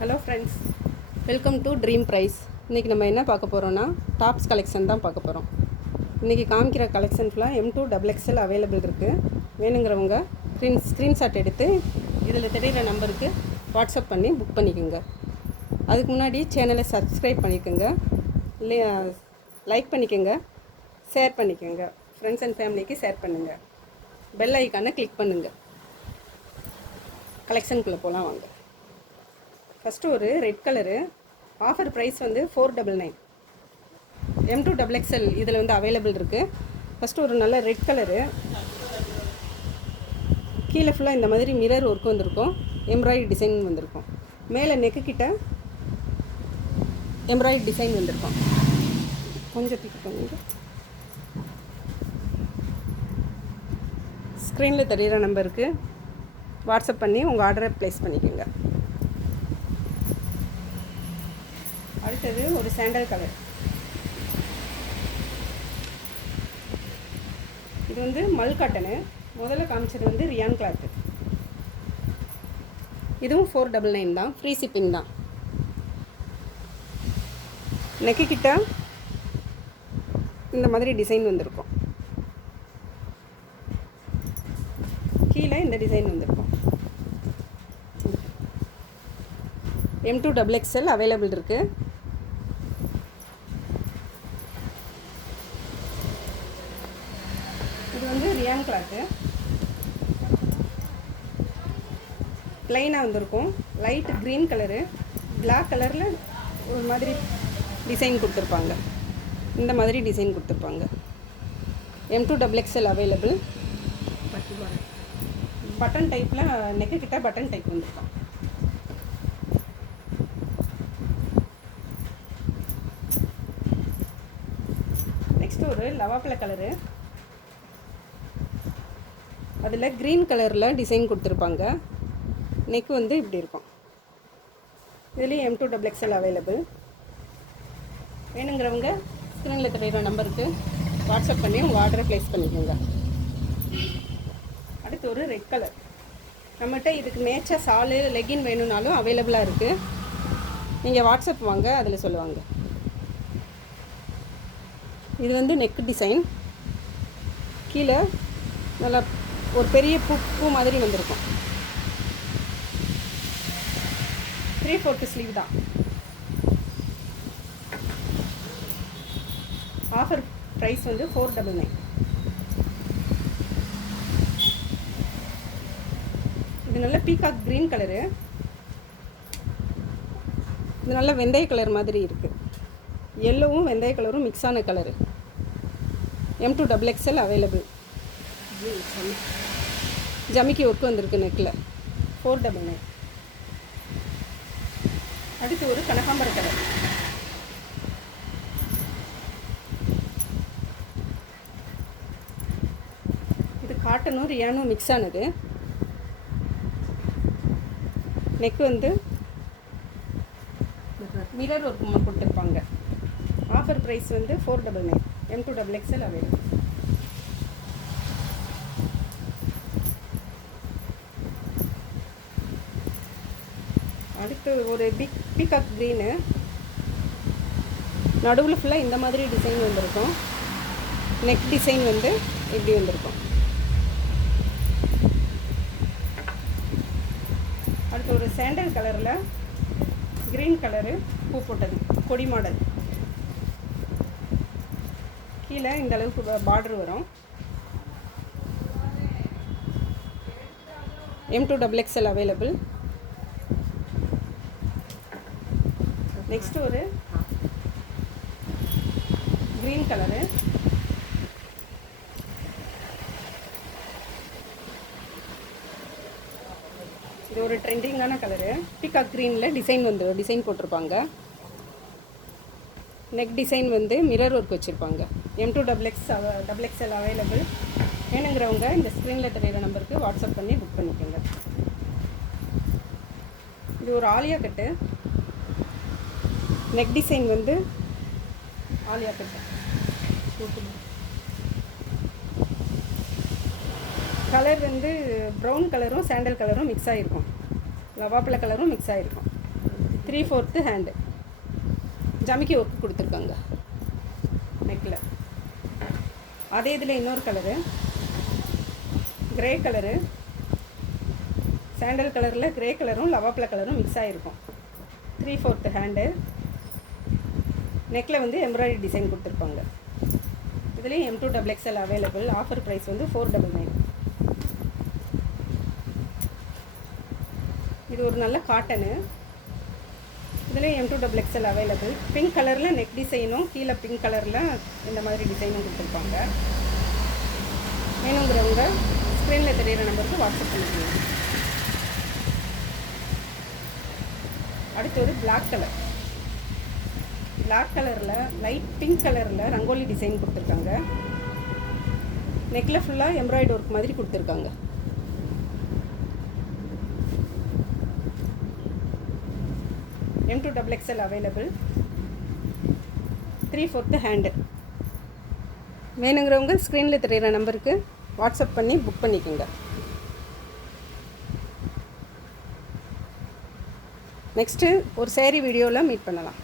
Hello friends, welcome to dream price. இன்றைக்கி நம்ம என்ன பார்க்க போகிறோன்னா டாப்ஸ் கலெக்ஷன் தான் பார்க்க போகிறோம். இன்றைக்கி காமிக்கிற கலெக்ஷன் ஃபுல்லாக M2XXL அவைலபிள் இருக்குது. வேணுங்கிறவங்க ஸ்க்ரீன்ஷாட் எடுத்து இதில் தெரிகிற நம்பருக்கு வாட்ஸ்அப் பண்ணி புக் பண்ணிக்கோங்க. அதுக்கு முன்னாடி சேனலை சப்ஸ்கிரைப் பண்ணிக்கோங்க, லைக் பண்ணிக்கோங்க, ஷேர் பண்ணிக்கோங்க, ஃப்ரெண்ட்ஸ் அண்ட் ஃபேமிலிக்கு ஷேர் பண்ணுங்கள், பெல் ஐக்கானை கிளிக் பண்ணுங்கள். கலெக்ஷனுக்குள்ளே போகலாம் வாங்க. ஃபஸ்ட்டு ஒரு ரெட் கலரு, ஆஃபர் ப்ரைஸ் வந்து 499. M2XXL இதில் வந்து அவைலபிள் இருக்குது. ஃபஸ்ட்டு ஒரு நல்ல ரெட் கலரு, கீழே ஃபுல்லாக இந்த மாதிரி மிரர் ஒர்க் வந்திருக்கும், எம்ப்ராய்டரி டிசைன் வந்திருக்கும். மேலே நெக்கு கிட்ட எம்ப்ராய்டரி டிசைன் வந்திருக்கும். கொஞ்சம் பிக் பண்ணுங்க. ஸ்க்ரீனில் தெரிகிற நம்பருக்கு வாட்ஸ்அப் பண்ணி உங்கள் ஆர்டரை ப்ளேஸ் பண்ணிக்கோங்க. அடுத்தது ஒரு சாண்டல் கலர். இது வந்து மல் காட்டனு. முதல்ல காமிச்சது வந்து ரியான் கிளாத்து. இதுவும் 499 தான், ஃப்ரீ ஷிப்பிங் தான். நெக்கு கிட்ட இந்த மாதிரி டிசைன் வந்திருக்கும், கீழே இந்த டிசைன் வந்திருக்கும். M2XXL அவைலபிள் இருக்குது. இது வந்து ரியான் கிளாத்து, ப்ளைனாக வந்திருக்கும். லைட் க்ரீன் கலரு, பிளாக் கலரில் ஒரு மாதிரி டிசைன் கொடுத்துருப்பாங்க. இந்த மாதிரி டிசைன் கொடுத்துருப்பாங்க. M2XXL available. பட்டன் டைப்பில் நெக்கு கிட்ட பட்டன் டைப் வந்திருக்கும். நெக்ஸ்ட்டு ஒரு லவாப்பழ கலரு, அதில் க்ரீன் கலரில் டிசைன் கொடுத்துருப்பாங்க. நெக்கு வந்து இப்படி இருக்கும். இதுலேயும் M2XXL அவைலபிள். வேணுங்கிறவங்க ஸ்க்ரீனில் தெரிகிற நம்பருக்கு வாட்ஸ்அப் பண்ணி உங்கள் ஆர்டரை ப்ளேஸ் பண்ணிக்கோங்க. அடுத்து ஒரு ரெட் கலர். நம்மகிட்ட இதுக்கு மேட்சாக சாலு லெகின் வேணும்னாலும் அவைலபிளாக இருக்குது. நீங்கள் வாட்ஸ்அப் வாங்க, அதில் சொல்லுவாங்க. இது வந்து நெக் டிசைன், கீழே நல்லா ஒரு பெரிய பூ மாதிரி வந்திருக்கும். 3/4 ஸ்லீவ் தான். ஆஃபர் ப்ரைஸ் வந்து 499. இது நல்ல பீகாக் க்ரீன் கலரு. இது நல்ல வெந்தய கலர் மாதிரி இருக்குது. எல்லோவும் வெந்தய கலரும் மிக்ஸ் ஆன கலரு. M2XXL available. ஜமிக்கி ஒர்க்கு வந்திருக்கு நெக்கில். 499. அடுத்து ஒரு கனகாம்பர கலர். இது காட்டனும் ரியானும் மிக்ஸ் ஆனது. நெக் வந்து மிரர் ஒர்க் கொடுத்துருப்பாங்க. ஆஃபர் ப்ரைஸ் வந்து 499. M2XXL available. அடுத்து ஒரு பீகாக் க்ரீனு, நடுவில் ஃபுல்லாக இந்த மாதிரி டிசைன் வந்திருக்கும். நெக் டிசைன் வந்து இப்படி வந்திருக்கும். அடுத்து ஒரு சாண்டல் கலரில் க்ரீன் கலரு பூ போட்டது, கொடி மாடல். கீழே இந்த அளவுக்கு பார்டர் வரும். M2XXL available. நெக்ஸ்ட்டு ஒரு க்ரீன் கலரு. இது ஒரு ட்ரெண்டிங்கான கலரு. பீகாக் க்ரீனில் டிசைன் போட்டிருப்பாங்க. நெக் டிசைன் வந்து மிரர் ஒர்க் வச்சுருப்பாங்க. M2XXL available. வேணுங்கிறவங்க இந்த ஸ்க்ரீனில் தெரிகிற நம்பருக்கு வாட்ஸ்அப் பண்ணி புக் பண்ணிக்கோங்க. இது ஒரு ஆலியா கட்டு. நெக் டிசைன் வந்து ஆலியா கட்டு. கலர் வந்து ப்ரௌன் கலரும் சாண்டல் கலரும் மிக்ஸ் ஆகிருக்கும். லவாப்பழ கலரும் மிக்ஸ் ஆகிருக்கும். 3/4 ஹேண்டு. ஜமிக்கி ஒர்க்கு கொடுத்துருக்காங்க நெக்கில். அதே இதில் இன்னொரு கலரு, க்ரே கலரு, சாண்டல் கலரில் க்ரே கலரும் லவாப்பிள கலரும் மிக்ஸ் ஆகிருக்கும். 3/4 ஹேண்டு. நெக்கில் வந்து எம்ப்ராய்டரி டிசைன் கொடுத்துருப்பாங்க. இதுலேயும் M2XXL அவைலபிள். ஆஃபர் ப்ரைஸ் வந்து 499. இது ஒரு நல்ல காட்டனு. இதுலேயும் M2XXL அவைலபிள். பிங்க் கலரில் நெக் டிசைனும் கீழே பிங்க் கலரில் இந்த மாதிரி டிசைனும் கொடுத்துருப்பாங்க. வேணுங்கிறவங்க ஸ்க்ரீனில் தெரியிற நம்பருக்கு வாட்ஸ்அப் பண்ணிக்கலாம். அடுத்து ஒரு பிளாக் கலர். பிளாக் கலரில் லைட் பிங்க் கலரில் ரங்கோலி டிசைன் கொடுத்துருக்காங்க. நெக்கில் ஃபுல்லாக எம்ப்ராய்டரி ஒர்க் மாதிரி கொடுத்துருக்காங்க. M2XXL available. 3/4 ஹேண்டு. வேணுங்கிறவங்க ஸ்க்ரீனில் தெரிகிற நம்பருக்கு வாட்ஸ்அப் பண்ணி புக் பண்ணிக்கோங்க. நெக்ஸ்ட்டு ஒரு சேரீ வீடியோவில் மீட் பண்ணலாம்.